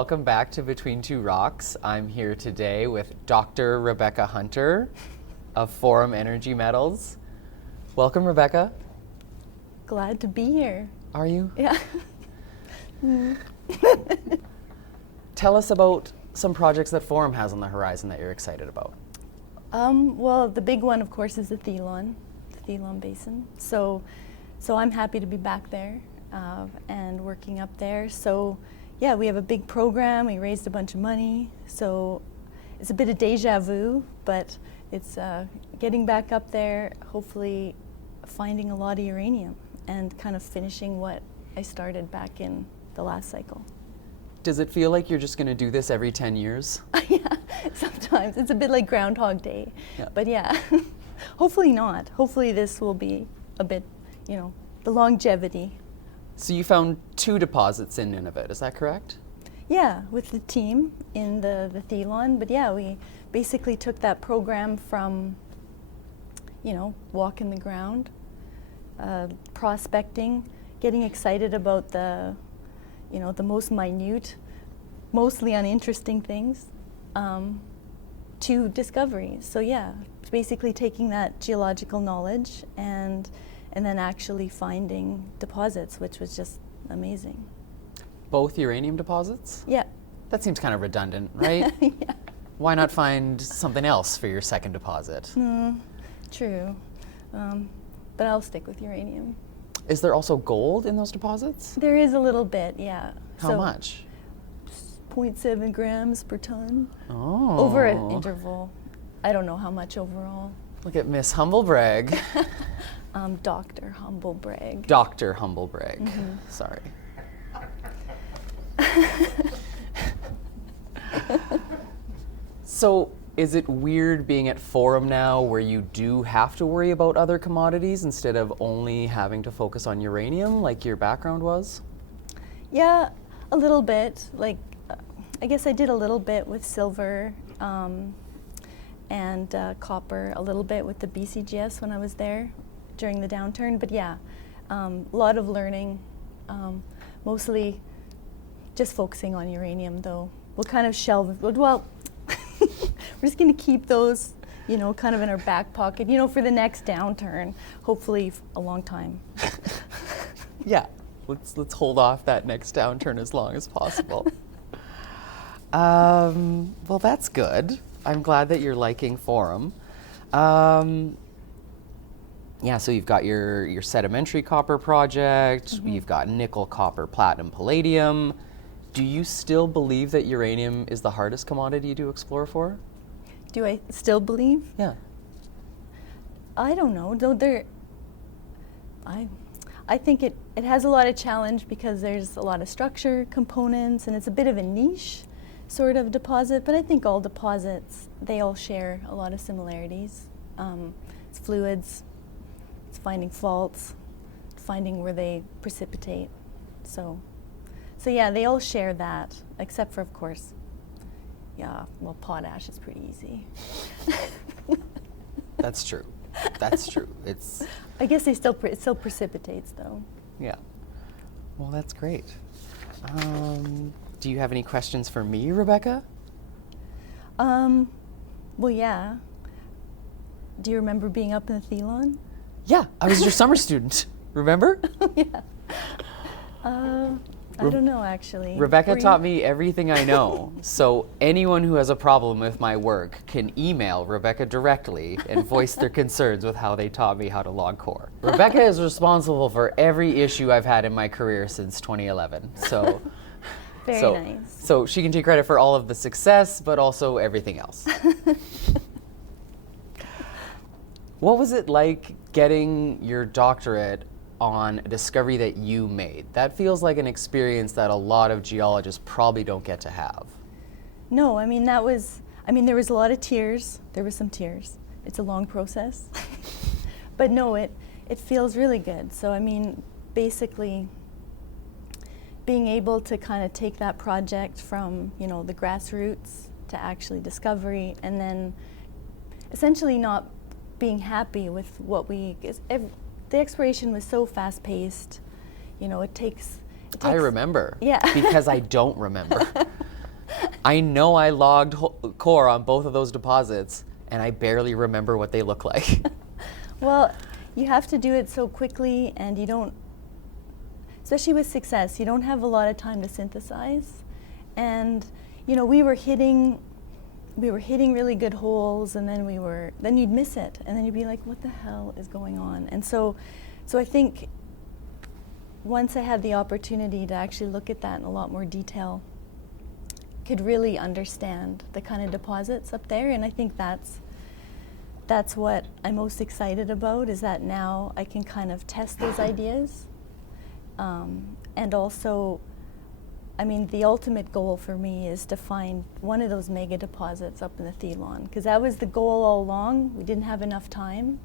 welcome back to Between Two Rocks. I'm here today with Dr. Rebecca Hunter of Forum Energy Metals. Welcome, Rebecca. Glad to be here. Are you? Yeah. Tell us about some projects that Forum has on the horizon that you're excited about. Well, the big one, of course, is the Thelon Basin. So I'm happy to be back there and working up there. So yeah, we have a big program. We raised a bunch of money. So it's a bit of deja vu, but it's getting back up there, hopefully finding a lot of uranium and kind of finishing what I started back in the last cycle. Does it feel like you're just going to do this every 10 years? Yeah, sometimes. It's a bit like Groundhog Day. Yeah. But yeah, hopefully not. Hopefully this will be a bit, the longevity. So you found 2 deposits in Nunavut, is that correct? Yeah, with the team in the Thelon. But yeah, we basically took that program from, walk in the ground, prospecting, getting excited about the most minute, mostly uninteresting things, to discoveries. So yeah, basically taking that geological knowledge and then actually finding deposits, which was just amazing. Both uranium deposits? Yeah. That seems kind of redundant, right? Yeah. Why not find something else for your second deposit? True. But I'll stick with uranium. Is there also gold in those deposits? There is a little bit, yeah. How much? 0.7 grams per ton. Oh. Over an interval. I don't know how much overall. Look at Miss Humblebrag. Dr. Humblebrag. Dr. Humblebrag. Sorry. So, is it weird being at Forum now where you do have to worry about other commodities instead of only having to focus on uranium like your background was? Yeah, a little bit. I guess I did a little bit with silver and copper, a little bit with the BCGS when I was there during the downturn. But yeah, a lot of learning, mostly just focusing on uranium though. We'll kind of shelve, well, we're just going to keep those, kind of in our back pocket, for the next downturn, hopefully a long time. Yeah, let's hold off that next downturn as long as possible. Well, that's good. I'm glad that you're liking Forum. Yeah, so you've got your sedimentary copper project, you've got nickel, copper, platinum, palladium. Do you still believe that uranium is the hardest commodity to explore for? Do I still believe? Yeah. I don't know. I think it has a lot of challenge because there's a lot of structure components and it's a bit of a niche sort of deposit, but I think all deposits, they all share a lot of similarities. It's fluids, it's finding faults, finding where they precipitate. So yeah, they all share that, except for, of course, potash is pretty easy. That's true. That's true. I guess it still precipitates, though. Yeah. Well, that's great. Do you have any questions for me, Rebecca? Well, yeah. Do you remember being up in the Thelon? Yeah, I was your summer student. Remember? Yeah. I don't know, actually. Rebecca taught me everything I know. So anyone who has a problem with my work can email Rebecca directly and voice their concerns with how they taught me how to log core. Rebecca is responsible for every issue I've had in my career since 2011. So, Very nice. So she can take credit for all of the success, but also everything else. What was it like getting your doctorate on a discovery that you made? That feels like an experience that a lot of geologists probably don't get to have. No, there was a lot of tears. There was some tears. It's a long process. But no, it feels really good. So basically being able to kind of take that project from, the grassroots to actually discovery, and then essentially not being happy with what the exploration was so fast-paced. It takes. I remember. Yeah. Because I don't remember. I know I logged core on both of those deposits, and I barely remember what they look like. Well, you have to do it so quickly, and you don't, especially with success, you don't have a lot of time to synthesize. And you know, we were hitting really good holes, and then you'd miss it, and then you'd be like, what the hell is going on? And so I think once I had the opportunity to actually look at that in a lot more detail, could really understand the kind of deposits up there, and I think that's what I'm most excited about, is that now I can kind of test those ideas. And also, I mean, the ultimate goal for me is to find one of those mega deposits up in the Thelon, because that was the goal all along. We didn't have enough time,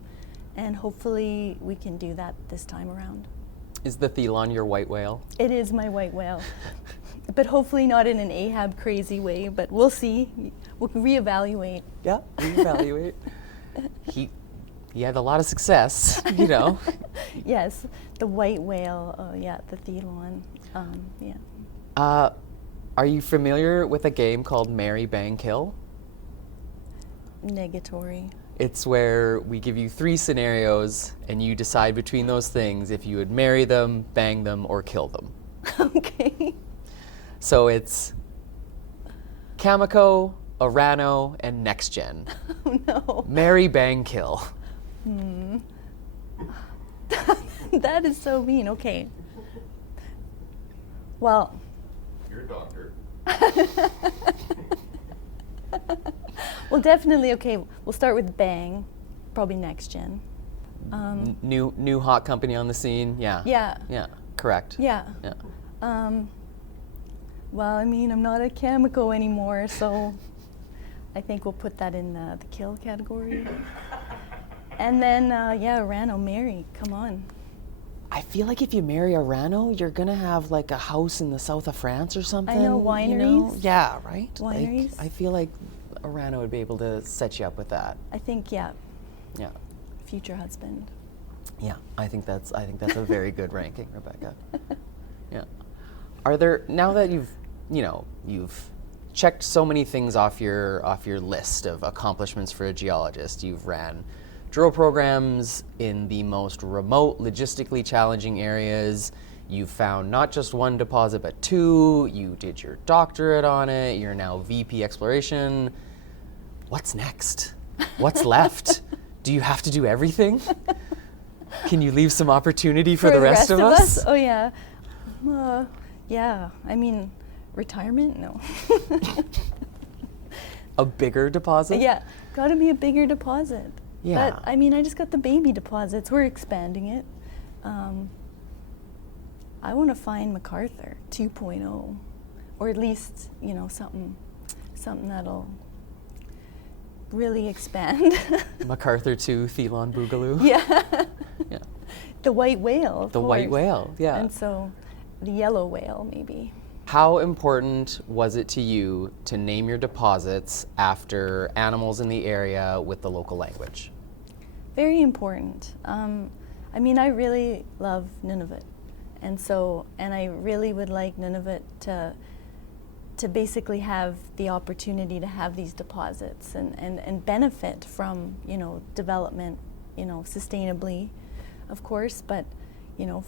and hopefully we can do that this time around. Is the Thelon your white whale? It is my white whale, but hopefully not in an Ahab crazy way, but we'll see. We'll reevaluate. Yeah, reevaluate. He had a lot of success, you know. Yes, the white whale, yeah, the Thelon, yeah. Are you familiar with a game called Marry, Bang, Kill? Negatory. It's where we give you 3 scenarios, and you decide between those things if you would marry them, bang them, or kill them. Okay. So it's Cameco, Orano, and Next Gen. Oh no. Marry, bang, kill. That is so mean. Okay. Well. You're a doctor. Well, definitely. Okay. We'll start with bang. Probably Next Gen. New hot company on the scene. Yeah. Yeah. Yeah. Correct. Yeah. Yeah. Well, I mean, I'm not at Cameco anymore, so I think we'll put that in the kill category. And then, yeah, Orano, marry. Come on. I feel like if you marry Orano, you're gonna have like a house in the south of France or something. I know, wineries. You know? Yeah, right. Wineries. Like, I feel like Orano would be able to set you up with that. I think, yeah. Yeah. Future husband. Yeah, I think that's a very good ranking, Rebecca. Yeah. Are there, now that you've checked so many things off your list of accomplishments for a geologist, you've ran drill programs in the most remote, logistically challenging areas. You found not just one deposit, but 2. You did your doctorate on it. You're now VP exploration. What's next? What's left? Do you have to do everything? Can you leave some opportunity for the rest of us? Oh, yeah. Yeah. I mean, retirement? No. A bigger deposit? Yeah. Got to be a bigger deposit. Yeah. But, I mean, I just got the baby deposits. We're expanding it. I want to find MacArthur 2.0, or at least, something that'll really expand. MacArthur 2, Thelon Boogaloo. Yeah. Yeah. The white whale. The white whale, yeah. And so the yellow whale, maybe. How important was it to you to name your deposits after animals in the area with the local language? Very important. I mean, I really love Nunavut. And I really would like Nunavut to basically have the opportunity to have these deposits and benefit from, development, sustainably, of course, but,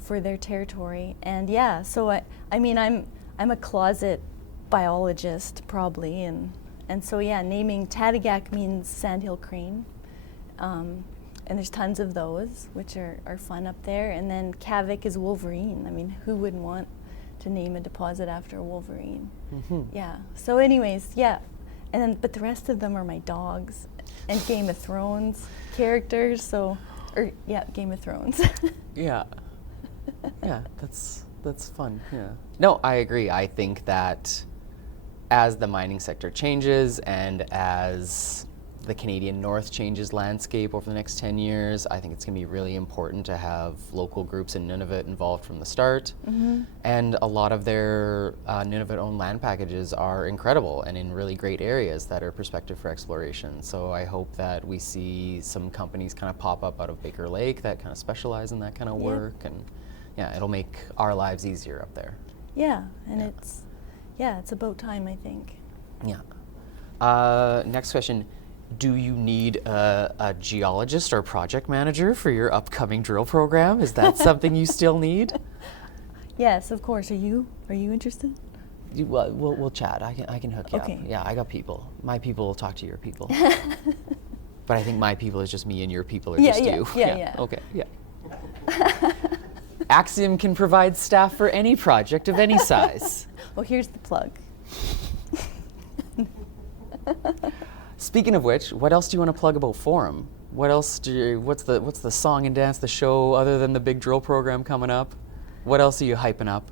for their territory. And yeah, so I mean, I'm a closet biologist probably, and so yeah, naming Tatigak means sandhill crane. And there's tons of those, which are fun up there. And then Kiggavik is wolverine. I mean, who wouldn't want to name a deposit after a wolverine? Mm-hmm. Yeah. So anyways, yeah. And then, but the rest of them are my dogs and Game of Thrones characters. So, Game of Thrones. Yeah. Yeah, that's fun. Yeah. No, I agree. I think that as the mining sector changes and as the Canadian North changes landscape over the next 10 years, I think it's going to be really important to have local groups in Nunavut involved from the start. Mm-hmm. And a lot of their Nunavut-owned land packages are incredible and in really great areas that are prospective for exploration. So I hope that we see some companies kind of pop up out of Baker Lake that kind of specialize in that kind of work. And yeah, it'll make our lives easier up there. Yeah, and it's about time, I think. Yeah. Next question. Do you need a geologist or project manager for your upcoming drill program? Is that something you still need? Yes, of course. Are you interested? Well, we'll chat. I can hook you Okay. up. Yeah, I got people. My people will talk to your people. But I think my people is just me and your people are just you. Yeah. Okay, yeah. Axiom can provide staff for any project of any size. Well, here's the plug. Speaking of which, what else do you want to plug about Forum? What else what's the song and dance, the show, other than the big drill program coming up? What else are you hyping up?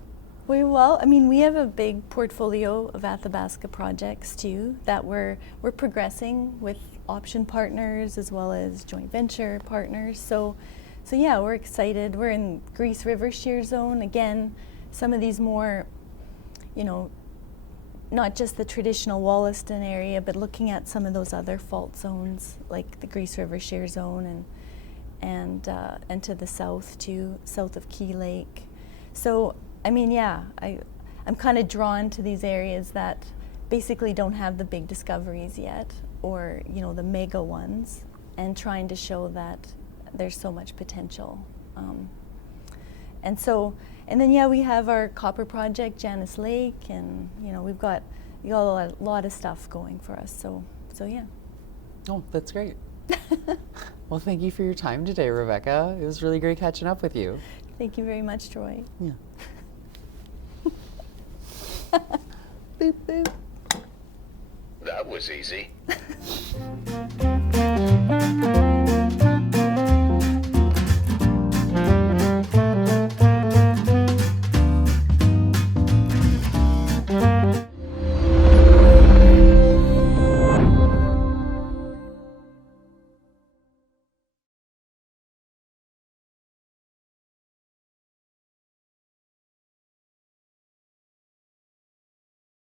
Well, I mean, we have a big portfolio of Athabasca projects too that we're progressing with option partners as well as joint venture partners. So yeah, we're excited. We're in Grease River Shear Zone. Again, some of these more, not just the traditional Wollaston area, but looking at some of those other fault zones like the Grease River Shear Zone and to the south too, south of Key Lake. So I mean, yeah, I'm kind of drawn to these areas that basically don't have the big discoveries yet, or the mega ones, and trying to show that there's so much potential. And then yeah, we have our copper project, Janus Lake, and we've got a lot of stuff going for us. So yeah. Oh, that's great. Well, thank you for your time today, Rebecca. It was really great catching up with you. Thank you very much, Troy. Yeah. Boop, boop. That was easy.